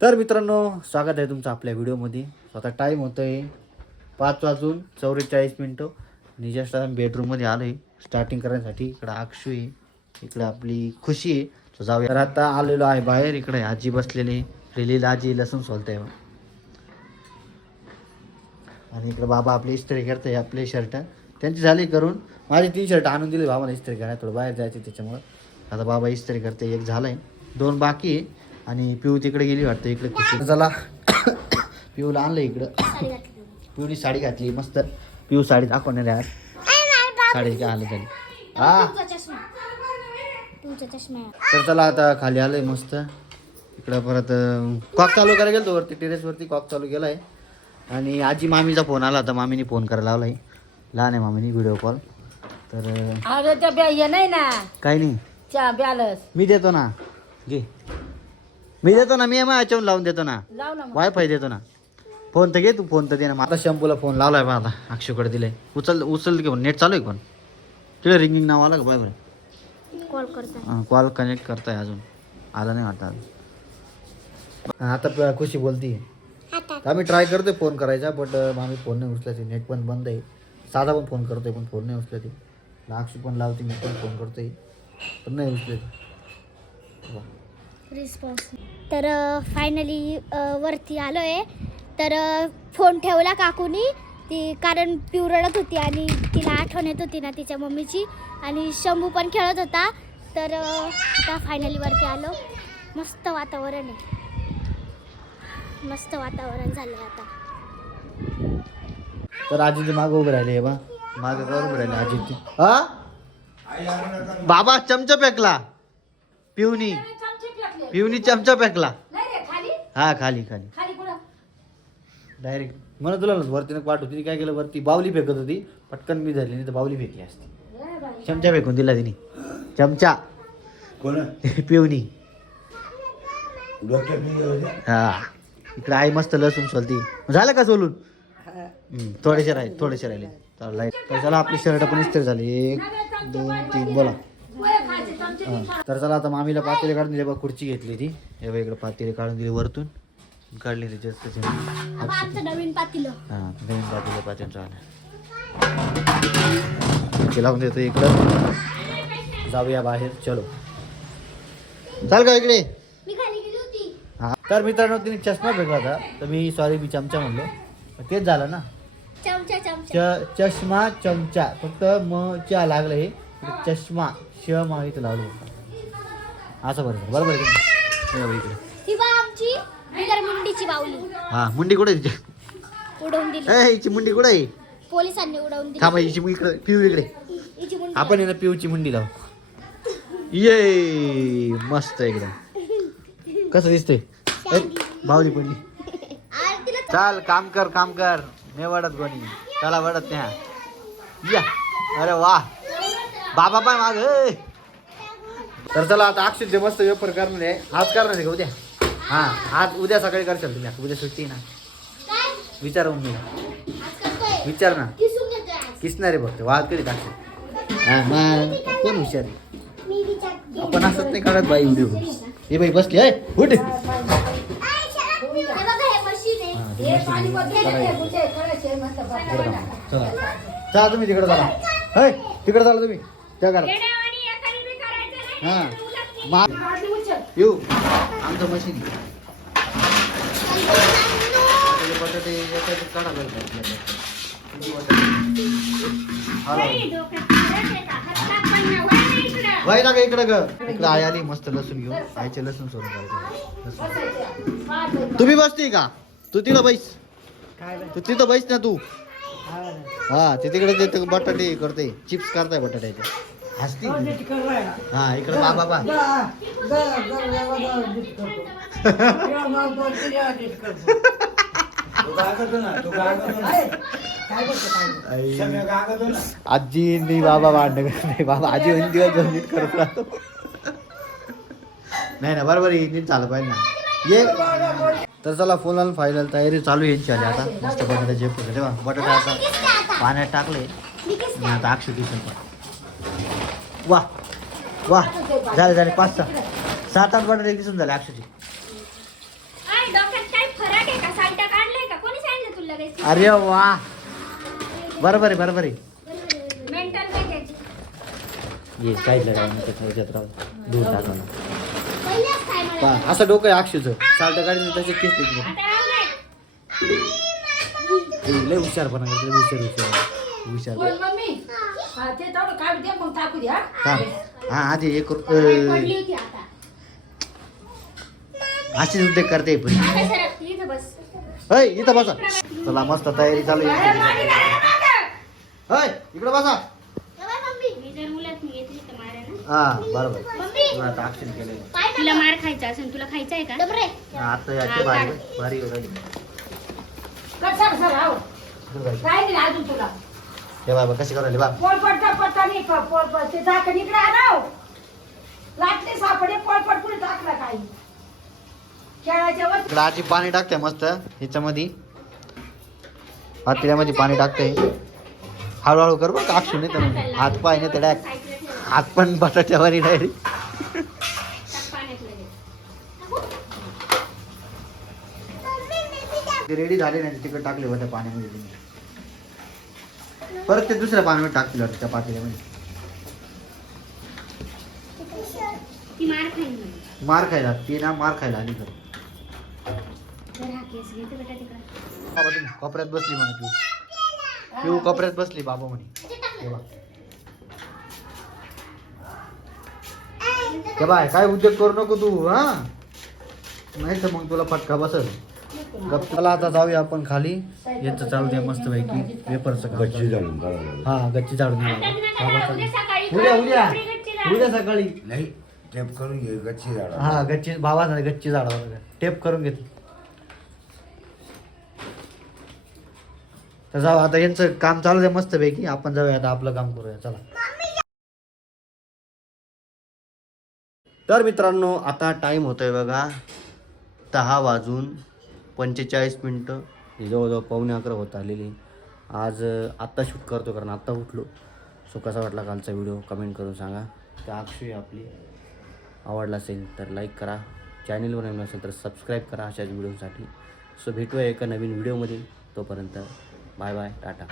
तर मित्रांनो, स्वागत आहे तुमचं आपल्या व्हिडिओमध्ये. आता टाईम होतो आहे 5:44 आणि जस्ट आता बेडरूममध्ये आलो आहे स्टार्टिंग करण्यासाठी. इकडं अक्षू आहे, इकडं आपली खुशी आहे. तो जाऊया. तर आता आलेलो आहे बाहेर. इकडे आजी बसलेली, रिलील आजी लसूण सोलते आहे. आणि इकडं बाबा आपली इस्त्री करते आपले शर्ट. त्यांची झाली करून. माझे 3 शर्ट आणून दिले बाबाला इस्त्री करायला, थोडं बाहेर जायचं त्याच्यामुळं. आता बाबा इस्त्री करते. एक झालं आहे, 2 बाकी आहे. आणि पिऊ तिकडे गेली वाटतं. इकडे खुशी चला पिऊला आणलं इकडं. पिऊनी साडी घातली मस्त. पिऊ साडी दाखवणार आहे आज. साडी काय आलं झाली हा. तर चला आता खाली आलंय मस्त. इकडं परत कॉक चालू करायला गेलो वरती, टेरेसवरती कॉक चालू केला आहे. आणि आजी मामीचा फोन आला होता, मामीने फोन करायला लावला आहे. लहान आहे मामीने व्हिडिओ कॉल. तर नाही ना काही नाही, बॅलन्स मी देतो ना. घे, मी देतो ना. मी याच्यावरून लावून देतो ना, लाव ना. वायफाय देतो ना. फोन तर घे तू, फोन तर दे ना. आता शंपूला फोन लावलाय बा. आता अक्षूकडे दिलाय. उचल की नेट चालू आहे कोण तिकडे. रिंगिंग नाव आलं का बाय बरं. कॉल कनेक्ट करताय, अजून आला नाही वाटतं. आता खुशी बोलती. आम्ही ट्राय करतोय फोन करायचा, बट आम्ही फोन नाही उचलायचे. नेट पण बंद आहे. साधा पण फोन करतोय पण फोन नाही उचलते. अक्षू पण लावते, मी पण फोन करतोय पण नाही उचलते रिस्पॉन्स. तर फायनली वरती आलो आहे. तर फोन ठेवला काकूनी ती, कारण पिऊ रडत होती आणि तिला आठवण येत होती ना तिच्या मम्मीची. आणि शंभू पण खेळत होता. तर आता फायनली वरती आलो. मस्त वातावरण आहे, मस्त वातावरण झालं आहे आता. तर आजीचे मागं उभे राहिले बा. मागं कवर उभे राहिले आजी. हा बाबा चमचा फेकला पिऊनी. पिऊनी चमचा फेकला. हा खाली डायरेक्ट. मला तुला वरती पाठ होती, काय केलं वरती बावली फेकत होती. पटकन मी धरली, नाही तर बावली फेकली असती. चमचा फेकून दिला तिने. चमचा कोण पिऊनी. हा इकडे आई मस्त लसूण सोलती. झालं का सोलून? थोडेसे राहिले. तर लाईट. तर चला आपली शर्ट पण इस्त्री झाली. 1 2 3 बोला. तर चला आता मामीला पातेले काढून दिले बा. खुर्ची घेतली ती. हे बघा इकडे पातेले काढून दिली वरतून. काढली त्याच्यात नवीन पातीलं. हां नवीन पातेलं लावून देतो इकडं. जाऊया बाहेर. चलो चाल का इकडे. मी खाली गेली होती. हा तर मित्रांनो, तिने चष्मा फेकला होता, तर मी सॉरी मी चमचा म्हणलो. तेच झालं ना. चष्मा चमचा फक्त म च्या लागलं. हे चष्मा श मा इथं लावलं असं बरोबर आहे इकडे. ही बा आमची बिगर मुंडीची बावली. हा मुंडी कुठे आहे तिची? उडवून दिली. हिची मुंडी कुठे आहे? पोलिसांनी उडवून दिली. थांबा, हिची इकडे पिऊ इकडे. हिची मुंडी. आपण आहे ना पिऊची मुंडी लावू. ये मस्त एकदम. कसं दिसतंय बावली पडली. चाल काम कर. नाही वाढत कोणी. चला वाढत नाही. या अरे वा बाबा पाय माग. तर चला आता अक्षय ते मस्त वेपर करणार आहे. आज करणार आहे का उद्या? हा आज उद्या सकाळी करशाल तुम्ही. उद्या सुट्टी ना. विचार मम्मीला. विचार ना. किसणार आहे फक्त. वाद करीत अक्षय. हा मग कोण हुशार आहे. आपण असंच नाही काढत बाई व्हिडिओ. हे बाई बसली आहे. उठ. चला तुम्ही तिकडे चला. होय तिकडे चाला तुम्ही त्या घरात. हा येऊ आमचं मशीन. बटाटे काढा वय ना का इकडं ग. इकडं आई आली मस्त लसूण घेऊन. आईचे लसूण सोडून करायचं. तुम्ही बसती का? तू तिकडं बैस. तू तिथं बैस ना तू. हा ते तिकडे ते बटाटे करते. चिप्स करताय बटाट्याचे. हसती. हा इकडे बाबा. आजी मी बाबा भांडण करत नाही. बाबा आजी दिवस जाऊन नीट करत राहतो. नाही ना बरोबर नीट झालं पाहिजे ना. ये तर चला फोन लावून फायनल तयारी चालू यांची आली. आता मस्त बटाटा जे तेव्हा बटाटा आता पाण्यात टाकले. आता अक्षय किशन पण वा झाले 5-6 7-8 बटाटे किसून झाले अक्षयची. अरे वा बरोबर आहे बरोबर आहे. मेंटल काय त्याची ये साईडला राहून ह्याच्यात राहून दूर टाकावं. पहिल्याच काय मला असं डोकं आहे अक्षूचं. साल्ट गाडी तसे केस देते. लय हुशारपणा करते हुशार. बोल मम्मी हा, ते तेवढं काढू दे मग टाकू द्या. हा आधी एक पडली होती आता अशीच उद्योग करते पण. आता सरक इथं बस होय इथं बसा. चला मस्त तयारी चालू आहे. होय इकडे बसा. मी जर मुलात घेतली तर मारे ना हा बरोबर. मम्मी तुला आता action केलंय. तुला मार खायचा असेल तुला खायचा आहे का आता याचे भारी भारी होईल. कर सर सर आहो. काय दिलं अजून तुला हे बाबा कशी करायला बा. पोळपटचा पत्ता नाही पोळपट ते टाक इकडे आणाव. लाटले सापडे पोळपट पुढे टाकला काही खेळाच्या वर इकडे आजी पाणी टाकते मस्त ह्याच्यामध्ये. पातेल्यामध्ये पाणी टाकते. हळूहळू कर बघ अक्षू नाही तर हात पाय नाही तर हात पण बटाट्यावर डायरेक्ट. रेडी झाले नाही तिकडे टाकले होते पाण्यामध्ये. परत ते दुसऱ्या पाण्यामध्ये टाकतील वाटतं त्या पातेल्यामध्ये. ती मार खाईल म्हणे. मार खायला ती ना मार खायला आली तर जर हा केस घेते बेटा तिकडं बाबा तुम्ही कोपऱ्यात बसली म्हणा तू. पिऊ कोपऱ्यात बसली बाबा म्हणे. हे बघ. हे बाय काय उद्योग करू नको तू हा नाही तर मग तुला फटका बसल. चला आता जाऊया आपण खाली. याचं चालू द्या मस्त पैकी पेपरचं काम. गच्ची झाडून काढायला. हा गच्ची झाडून द्या बाबा. उद्या सकाळी उद्या उद्या उद्या सकाळी नाही टेप करून घे गच्ची झाडा. हा गच्ची भावा गच्ची झाडावर टेप करून घेते. तर जाऊ आता यांचं काम चालू आहे मस्त पैकी. आपण जाऊया आता आपलं काम करूया चला. तर मित्रांनो आता टाइम होतोय बघा 10:45. जवळजवळ 11:15 होत आलेली. आज आत्ता शूट करतो कारण आत्ता उठलो. सो कसा वाटला कालचा व्हिडिओ कमेंट करून सांगा. तर अक्षय आपली आवडला असेल तर लाईक करा. चॅनलवर नवीन असेल तर सबस्क्राईब करा अशाच व्हिडिओसाठी. सो भेटूया एका नवीन व्हिडिओमध्ये. तोपर्यंत बाय बाय टाटा.